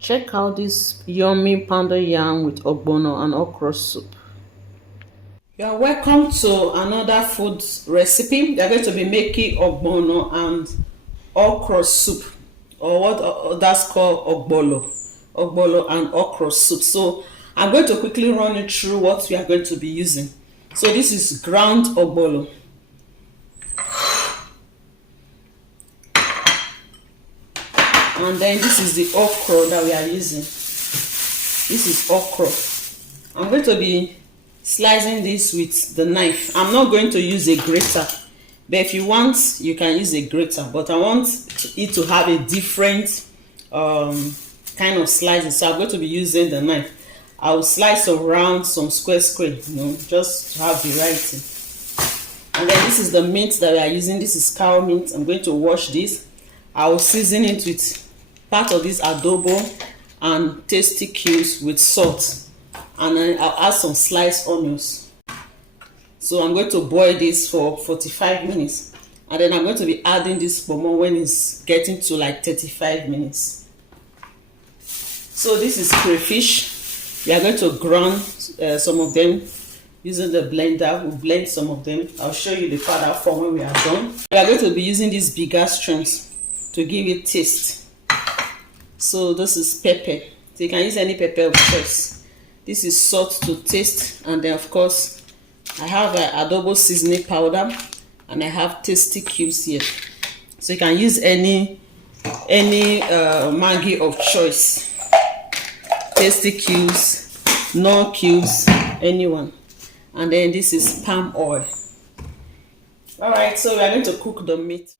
Check out this yummy pounded yam with ogbono and okra soup. You are welcome to another food recipe. We are going to be making ogbono and okra soup, or what that's called ogbolo and okra soup. So I'm going to quickly run you through what we are going to be using. So this is ground ogbolo, and then this is the okra that we are using. This is okra. I'm going to be slicing this with the knife. I'm not going to use a grater, but if you want you can use a grater, but I want it to have a different kind of slices, so I'm going to be using the knife. I will slice around some square, just to have variety. And then this is the meat that we are using. This is cow meat. I'm going to wash this. I will season it with part of this adobo and tasty cubes with salt, and then I'll add some sliced onions. So I'm going to boil this for 45 minutes, and then I'm going to be adding this pomo when it's getting to like 35 minutes. So this is crayfish. We are going to grind some of them using the blender. We'll blend some of them. I'll show you the powder form when we are done. We are going to be using these bigger strands to give it taste. So this is pepper. So you can use any pepper of choice. This is salt to taste, and then of course I have adobo seasoning powder, and I have tasty cubes here. So you can use any Maggi of choice. Tasty cubes, no cubes, anyone. And then this is palm oil. All right, so we are going to cook the meat.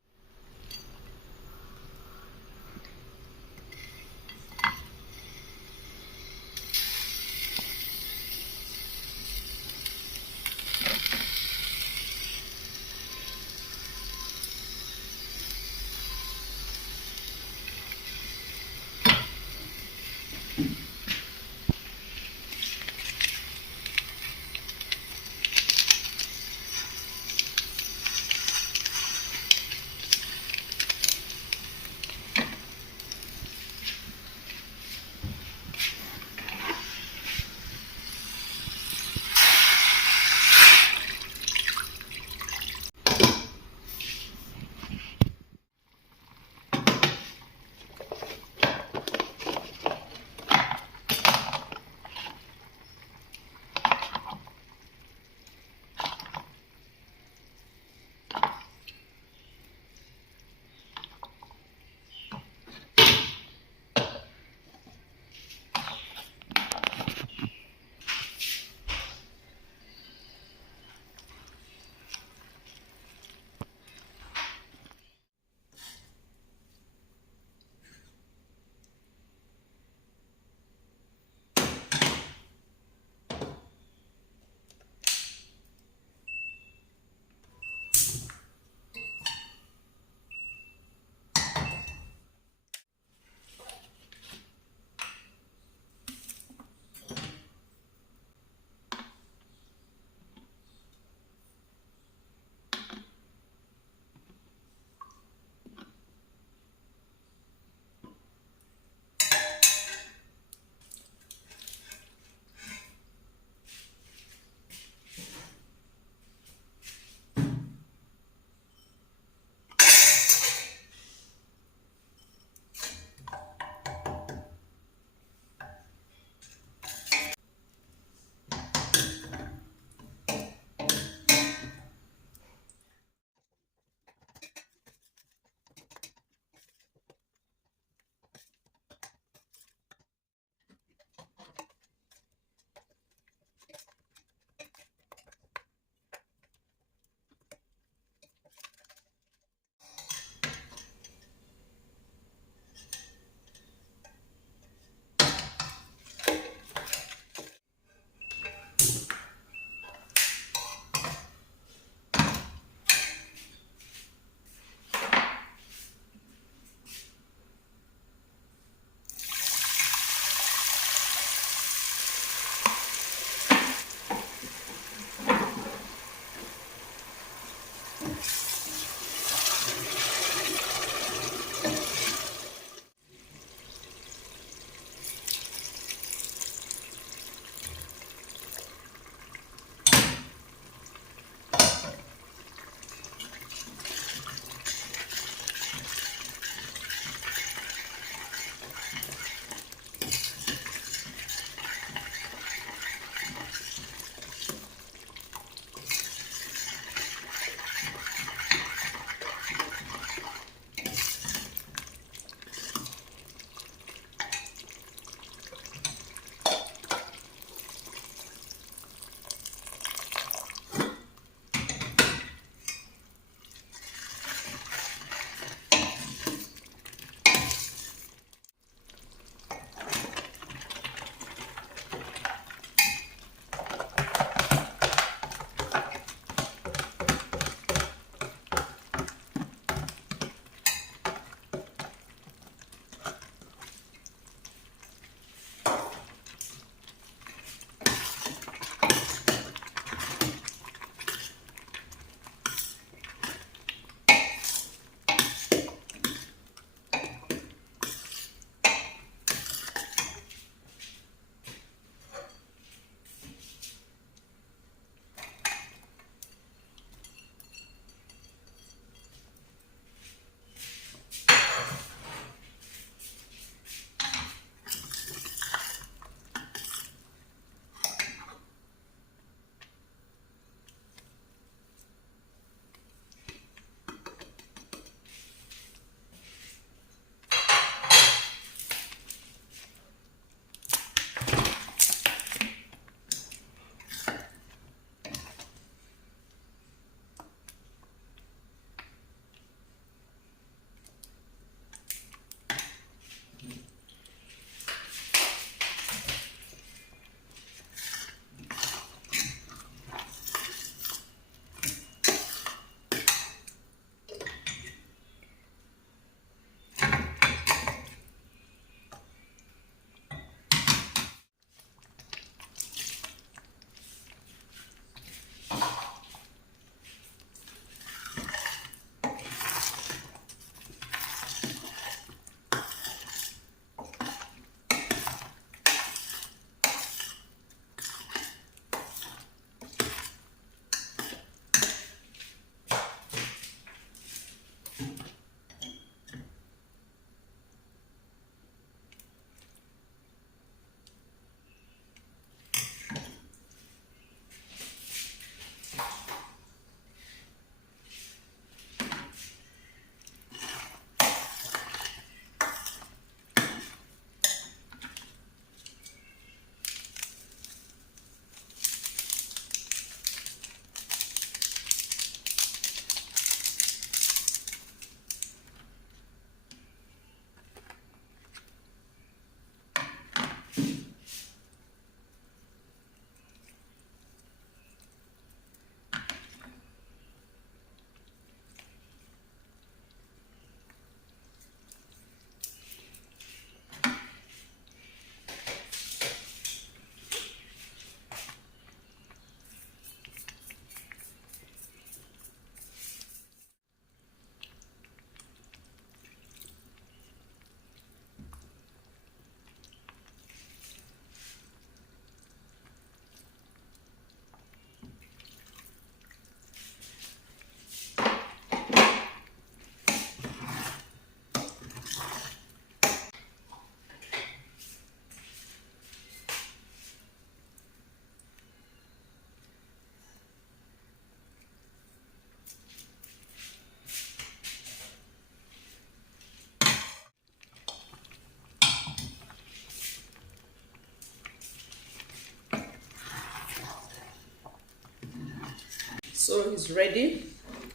So it's ready.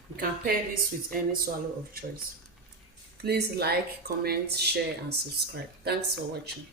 You can pair this with any swallow of choice. Please like, comment, share, and subscribe. Thanks for watching.